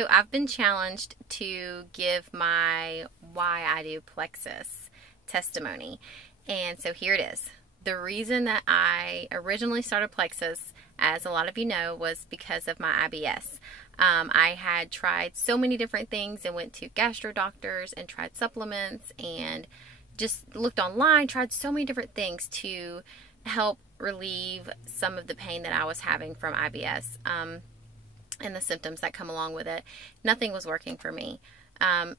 So I've been challenged to give my why I do Plexus testimony. And so here it is. The reason that I originally started Plexus, as a lot of you know, was because of my IBS. I had tried so many different things and went to gastro doctors and tried supplements and just looked online, tried so many different things to help relieve some of the pain that I was having from IBS. And the symptoms that come along with it. Nothing was working for me.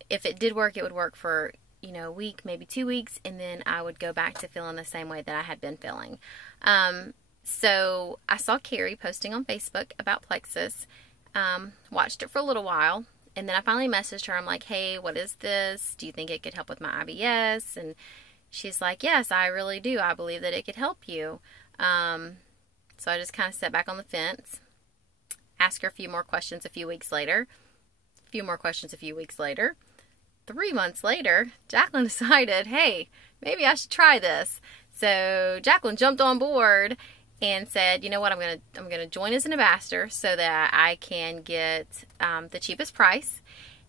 If it did work, it would work for, a week, maybe 2 weeks, and then I would go back to feeling the same way that I had been feeling. So I saw Carrie posting on Facebook about Plexus, watched it for a little while, and then I finally messaged her. I'm like, hey, what is this? Do you think it could help with my IBS? And she's like, yes, I really do. I believe that it could help you. So I just kind of sat back on the fence. Ask her a few more questions a few weeks later. A few more questions a few weeks later. 3 months later, Jacqueline decided, hey, maybe I should try this. So Jacqueline jumped on board and said, you know what, I'm gonna join as an ambassador so that I can get the cheapest price,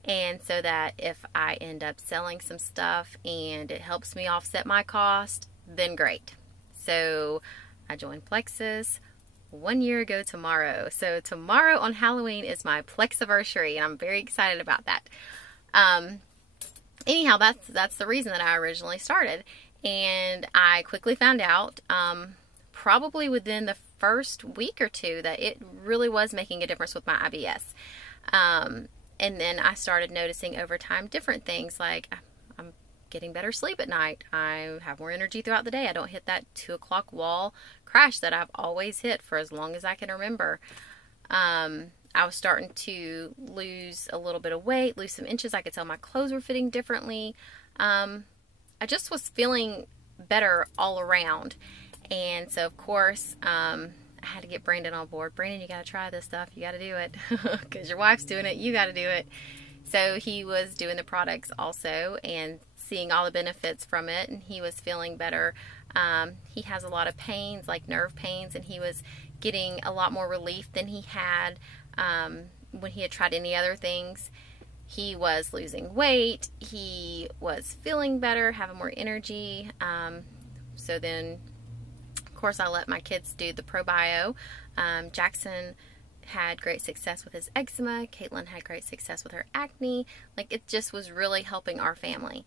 and so that if I end up selling some stuff and it helps me offset my cost, then great. So I joined Plexus 1 year ago tomorrow. So tomorrow on Halloween is my Plexiversary, and I'm very excited about that. Anyhow, that's the reason that I originally started. And I quickly found out, probably within the first week or two, that it really was making a difference with my IBS. And then I started noticing over time different things, like I'm getting better sleep at night. I have more energy throughout the day. I don't hit that 2 o'clock wall crash that I've always hit for as long as I can remember. I was starting to lose a little bit of weight, lose some inches. I could tell my clothes were fitting differently. I just was feeling better all around. And so, of course, I had to get Brandon on board. Brandon, you got to try this stuff. You got to do it because your wife's doing it. You got to do it. So he was doing the products also and seeing all the benefits from it, and he was feeling better. He has a lot of pains, like nerve pains, and he was getting a lot more relief than he had when he had tried any other things. He was losing weight. He was feeling better, having more energy. So then, of course, I let my kids do the ProBio. Jackson had great success with his eczema. Caitlin had great success with her acne. Like, it just was really helping our family.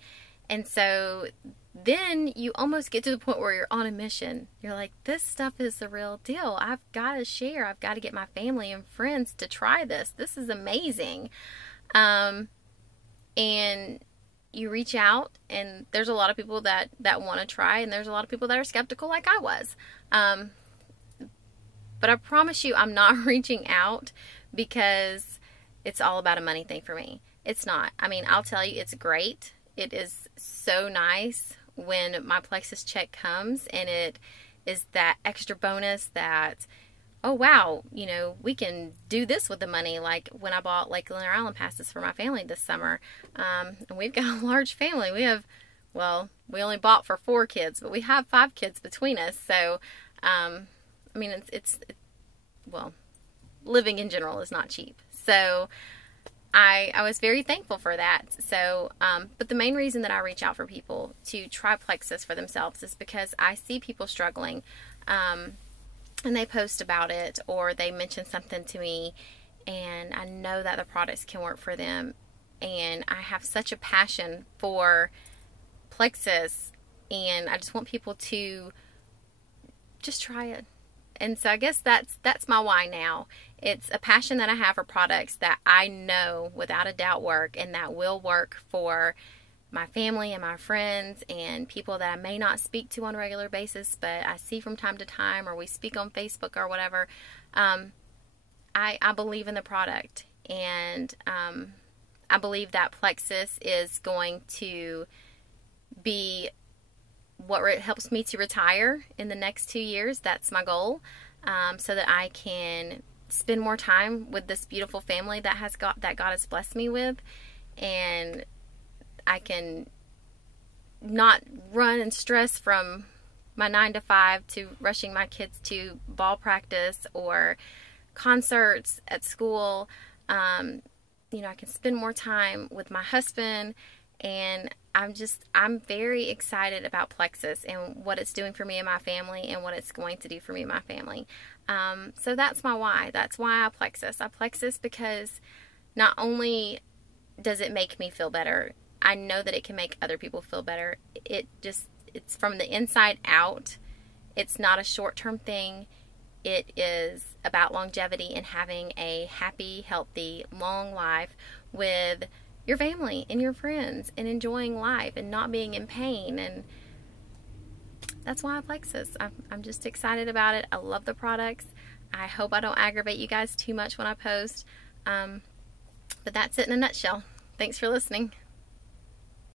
And so then you almost get to the point where you're on a mission. You're like, this stuff is the real deal. I've got to share. I've got to get my family and friends to try this. This is amazing. And you reach out, and there's a lot of people that want to try, and there's a lot of people that are skeptical like I was. But I promise you, I'm not reaching out because it's all about a money thing for me. It's not. I mean, I'll tell you, it's great. It is so nice when my Plexus check comes and it is that extra bonus that, oh wow, we can do this with the money. Like when I bought Lake Lanier Island passes for my family this summer. And we've got a large family. We only bought for 4 kids, but we have 5 kids between us. So, I mean, living in general is not cheap. So I was very thankful for that. So, but the main reason that I reach out for people to try Plexus for themselves is because I see people struggling, and they post about it or they mention something to me, and I know that the products can work for them. And I have such a passion for Plexus, and I just want people to just try it. And so I guess that's my why now. It's a passion that I have for products that I know without a doubt work, and that will work for my family and my friends and people that I may not speak to on a regular basis, but I see from time to time, or we speak on Facebook or whatever. I believe in the product, and I believe that Plexus is going to be what helps me to retire in the next 2 years. That's my goal, so that I can spend more time with this beautiful family that God has blessed me with, and I can not run and stress from my 9 to 5 to rushing my kids to ball practice or concerts at school. I can spend more time with my husband, and I'm very excited about Plexus and what it's doing for me and my family and what it's going to do for me and my family. So that's my why. That's why I Plexus. I Plexus because not only does it make me feel better, I know that it can make other people feel better. It's from the inside out. It's not a short-term thing. It is about longevity and having a happy, healthy, long life with your family and your friends and enjoying life and not being in pain. And that's why I Plexus. I'm just excited about it. I love the products. I hope I don't aggravate you guys too much when I post. But that's it in a nutshell. Thanks for listening.